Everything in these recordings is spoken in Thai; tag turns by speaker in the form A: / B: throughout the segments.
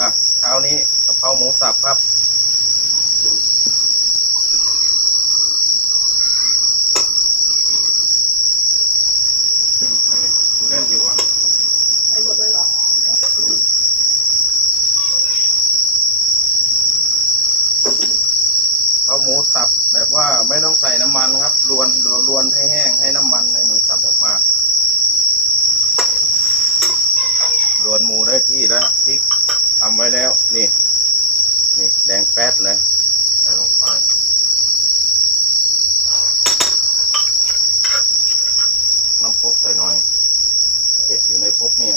A: อะเช้านี้กะเพราหมูสับครับ เล่นอยู่อะ
B: ไปหมดเลยเหรอ
A: เอาหมูสับแบบว่าไม่ต้องใส่น้ำมันครับรวนรวนให้แห้งให้น้ำมันในหมูสับออกมารวนหมูได้ที่แล้วพริก ทำไว้แล้ว นี่ นี่แดงแป๊ดเลยใส่ลงไปน้ำพกใส่หน่อยเผ็ดอยู่ในพกเนี่ย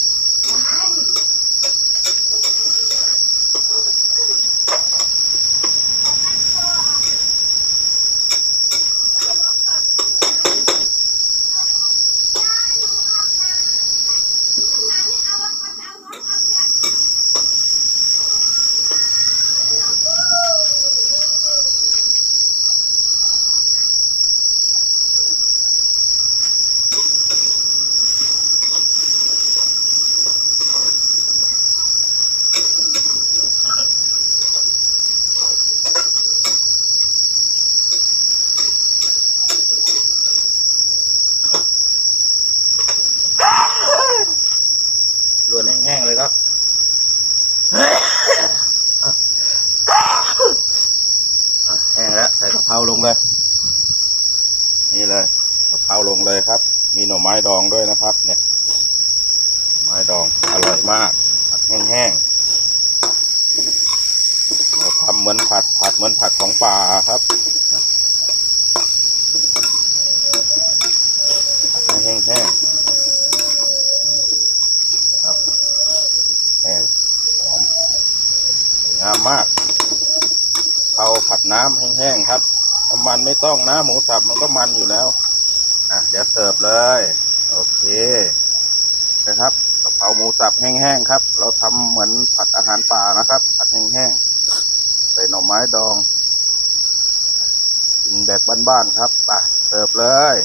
A: รวนแห้งๆเลยครับ แห้งแล้ว ใส่กะเพราลงเลย นี่เลยกะเพราลงเลยครับ มีหน่อไม้ดองด้วยนะครับ เนี่ย ไม้ดองอร่อยมากผัดแห้งๆเราทำเหมือนผัดผัดเหมือนผัดของป่าครับผัดให้แห้งๆครับแห้งหอมสวย งามมาก เอาผัดน้ำแห้งๆครับน้ำมันไม่ต้องนะหมูสับมันก็มันอยู่แล้ว อะเดี๋ยวเสิร์ฟเลย โอเคนะครับกะเพราหมูสับแห้งๆครับ เราทำเหมือนผัดอาหารป่านะครับ ผัดแห้งๆใส่หน่อไม้ดองกินแบบบ้านๆครับไปเสิร์ฟเลย